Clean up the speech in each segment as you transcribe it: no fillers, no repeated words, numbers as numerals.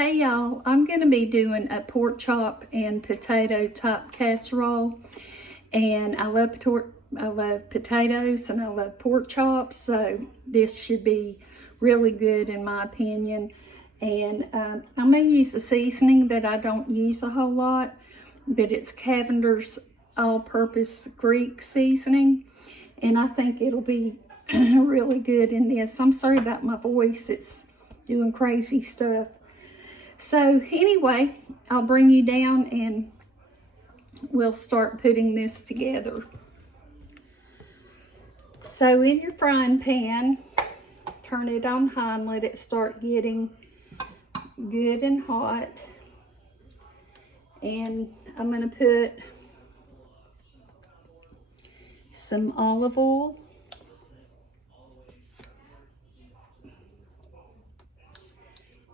Hey y'all, I'm going to be doing a pork chop and potato top casserole, and I love potatoes and I love pork chops, so this should be really good in my opinion. And I'm going to use a seasoning that I don't use a whole lot, but it's Cavender's all-purpose Greek seasoning, and I think it'll be really good in this. I'm sorry about my voice, it's doing crazy stuff. So anyway, I'll bring you down and we'll start putting this together. So in your frying pan, turn it on high and let it start getting good and hot. And I'm going to put some olive oil.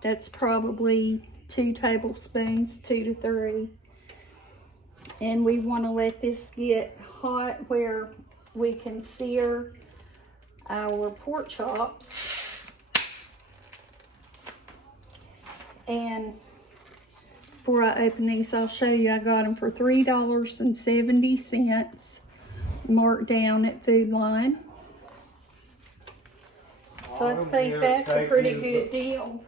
That's probably 2 tablespoons, 2 to 3. And we want to let this get hot where we can sear our pork chops. And before I open these, I'll show you I got them for $3.70, marked down at Food Line. So I think that's a pretty good deal.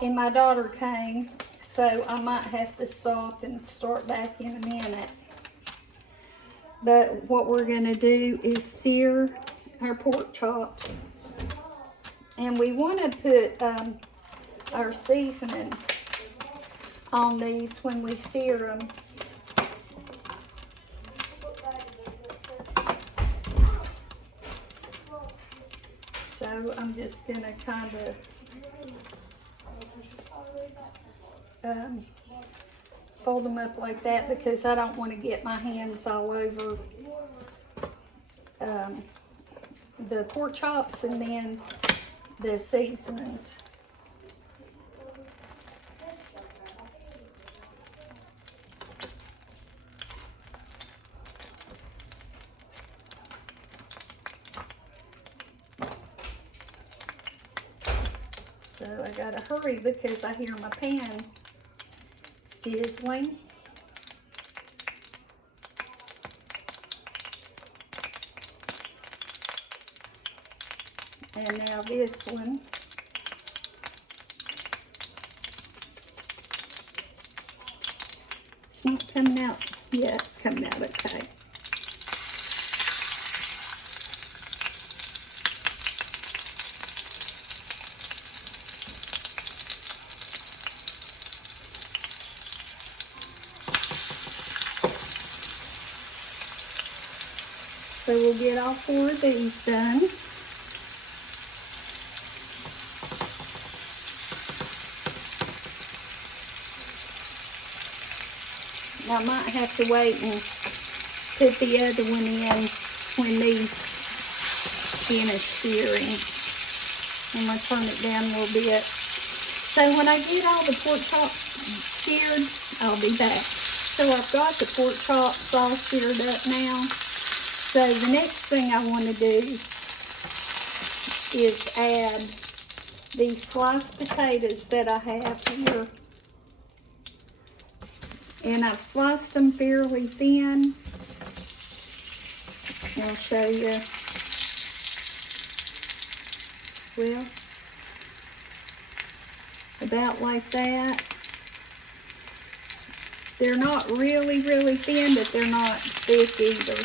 And my daughter came, so I might have to stop and start back in a minute. But what we're going to do is sear our pork chops. And we want to put our seasoning on these when we sear them. So I'm just going to kind of fold them up like that because I don't want to get my hands all over the pork chops and then the seasonings. So I gotta hurry because I hear my pan sizzling. And now this one. It's not coming out. Yeah, it's coming out okay. So we'll get all 4 of these done. Now I might have to wait and put the other one in when these finish searing. I'm going to turn it down a little bit. So when I get all the pork chops seared, I'll be back. So I've got the pork chops all seared up now. So the next thing I want to do is add these sliced potatoes that I have here. And I've sliced them fairly thin. I'll show you. Well, about like that. They're not really thin, but they're not thick either.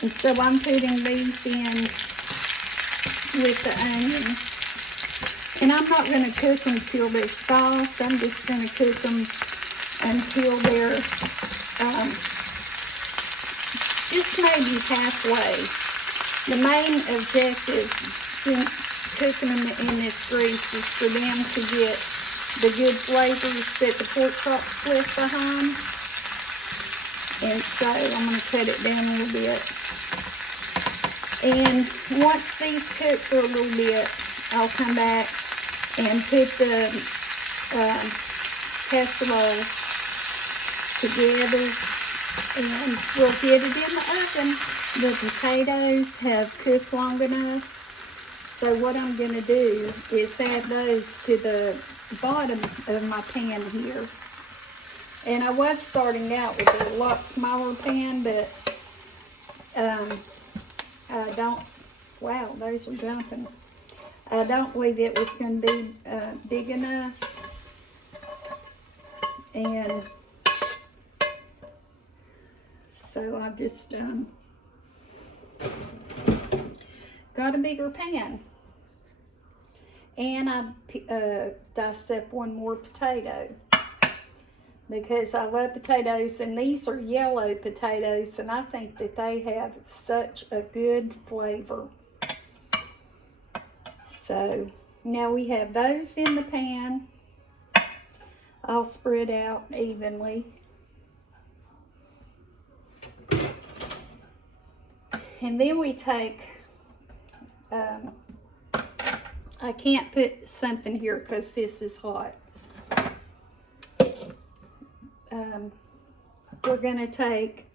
And so I'm putting these in with the onions. And I'm not going to cook them till they're soft. I'm just going to cook them until they're just maybe halfway. The main objective in cooking them in this grease is for them to get the good flavors that the pork chops left behind. And so I'm going to cut it down a little bit. And once these cook for a little bit, I'll come back and put the casserole together And we'll get it in the oven. The potatoes have cooked long enough. So what I'm going to do is add those to the bottom of my pan here. And I was starting out with a lot smaller pan, but I don't, wow, those are jumping. I don't believe it was going to be big enough. And so I just got a bigger pan. And I diced up one more potato because I love potatoes, and these are yellow potatoes, and I think that they have such a good flavor. So now we have those in the pan. I'll spread out evenly. And then we take, I can't put something here because this is hot. We're going to take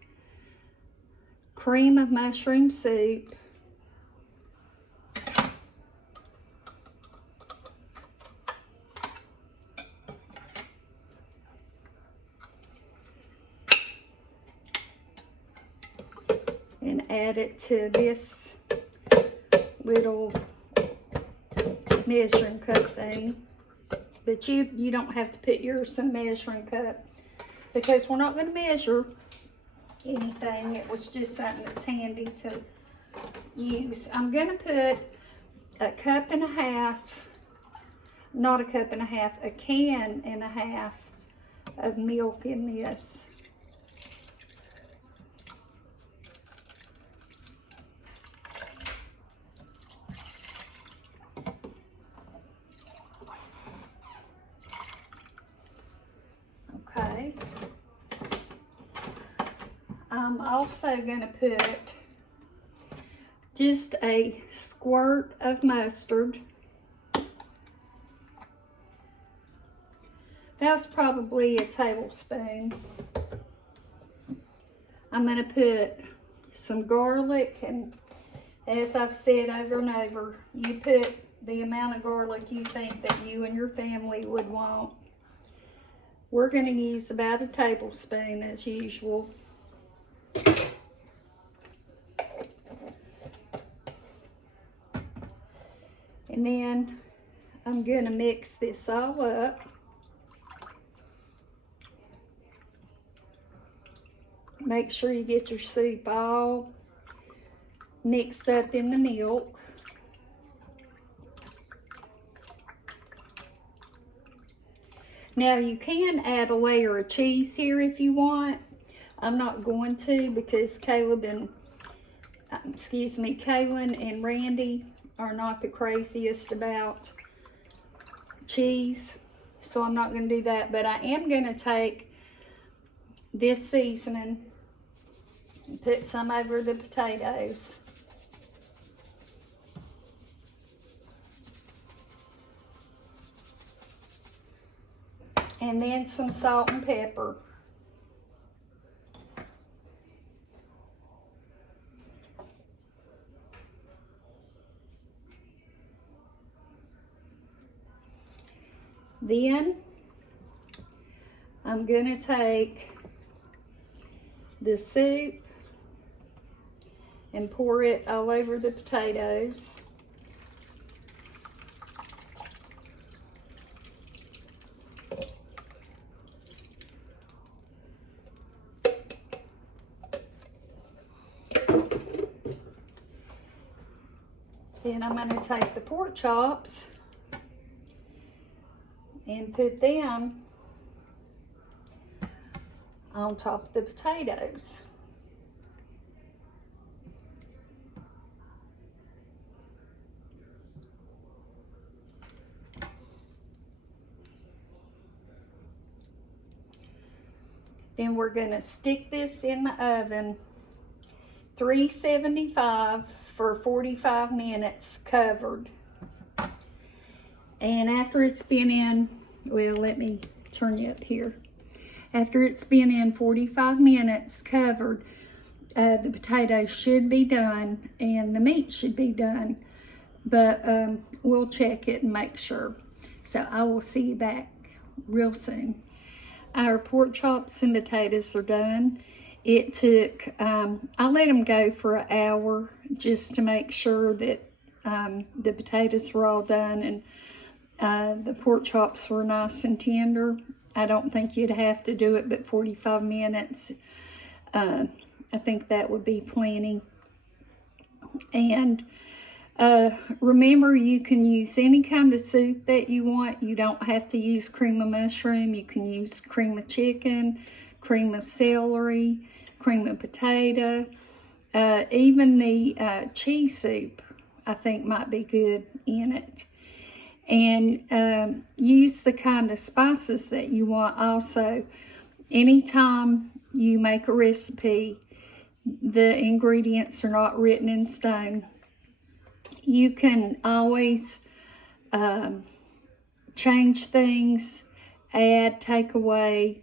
cream of mushroom soup. And add it to this little measuring cup thing. But you don't have to put yours in a measuring cup because we're not going to measure anything. It was just something that's handy to use. I'm going to put a cup and a half, not a cup and a half, a can and a half of milk in this. Okay. I'm also going to put just a squirt of mustard. That's probably a tablespoon. I'm going to put some garlic, and as I've said over and over, you put the amount of garlic you think that you and your family would want. We're going to use about a tablespoon as usual. And then I'm going to mix this all up. Make sure you get your soup all mixed up in the milk. Now you can add a layer of cheese here if you want. I'm not going to because Kaylin and Randy are not the craziest about cheese, so I'm not going to do that. But I am going to take this seasoning and put some over the potatoes. And then some salt and pepper. Then I'm going to take the soup and pour it all over the potatoes. Then I'm going to take the pork chops and put them on top of the potatoes. Then we're going to stick this in the oven, 375 for 45 minutes covered. And after it's been in, well, let me turn you up here. After it's been in 45 minutes covered, the potatoes should be done and the meat should be done. But we'll check it and make sure. So I will see you back real soon. Our pork chops and potatoes are done. It took, I let them go for an hour just to make sure that the potatoes were all done and the pork chops were nice and tender. I don't think you'd have to do it but 45 minutes. I think that would be plenty. And remember, you can use any kind of soup that you want. You don't have to use cream of mushroom. You can use cream of chicken, cream of celery, cream of potato. Even the cheese soup, I think, might be good in it. And use the kind of spices that you want also. Anytime you make a recipe, the ingredients are not written in stone. You can always change things, add, take away,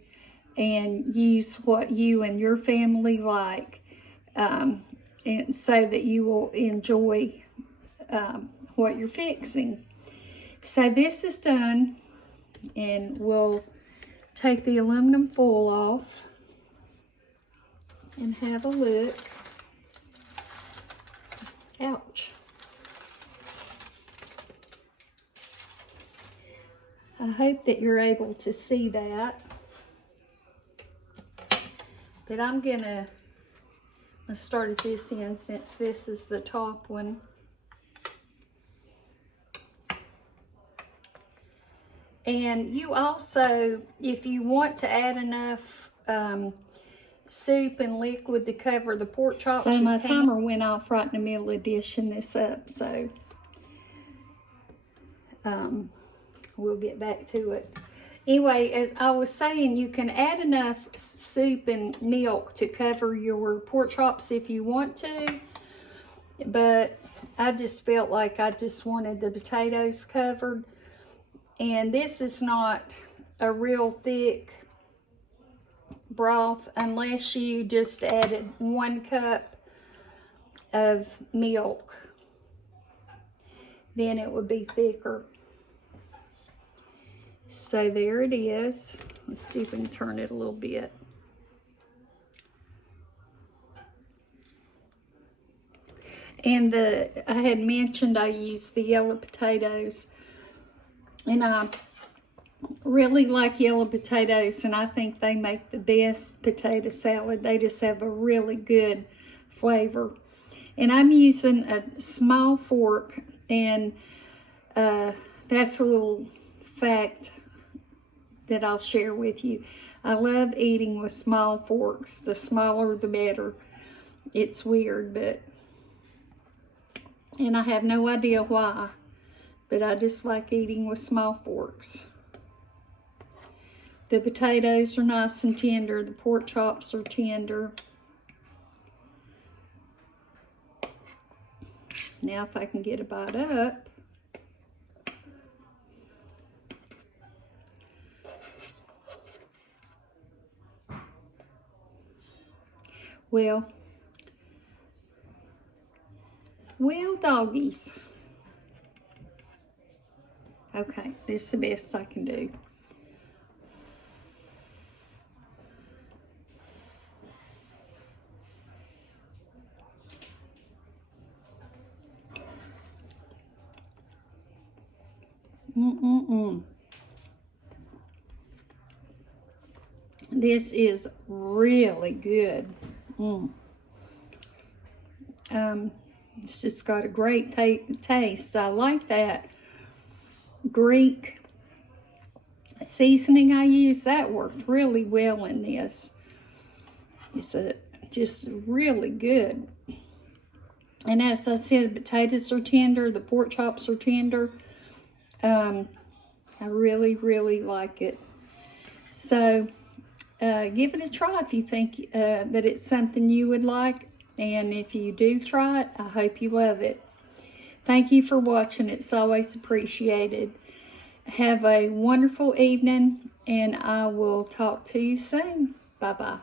and use what you and your family like, and so that you will enjoy what you're fixing. So this is done, and we'll take the aluminum foil off and have a look. Ouch. I hope that you're able to see that. But I'm gonna start at this end since this is the top one. And you also, if you want to add enough soup and liquid to cover the pork chops. So my timer went off right in the middle of dishing this up, so we'll get back to it. Anyway, as I was saying, you can add enough soup and milk to cover your pork chops if you want to, but I just felt like I just wanted the potatoes covered. And this is not a real thick broth unless you just added 1 cup of milk. Then it would be thicker. So there it is. Let's see if we can turn it a little bit. And I had mentioned I used the yellow potatoes. And I really like yellow potatoes, and I think they make the best potato salad. They just have a really good flavor. And I'm using a small fork, and that's a little fact that I'll share with you. I love eating with small forks. The smaller the better. It's weird, and I have no idea why. But I just like eating with small forks. The potatoes are nice and tender. The pork chops are tender. Now if I can get a bite up. Well, doggies. Okay, this is the best I can do. This is really good. It's just got a great taste. I like that Greek seasoning I used. That worked really well in this. It's just really good. And as I said, the potatoes are tender, the pork chops are tender. I really, really like it. So give it a try if you think that it's something you would like. And if you do try it, I hope you love it. Thank you for watching. It's always appreciated. Have a wonderful evening, and I will talk to you soon. Bye-bye.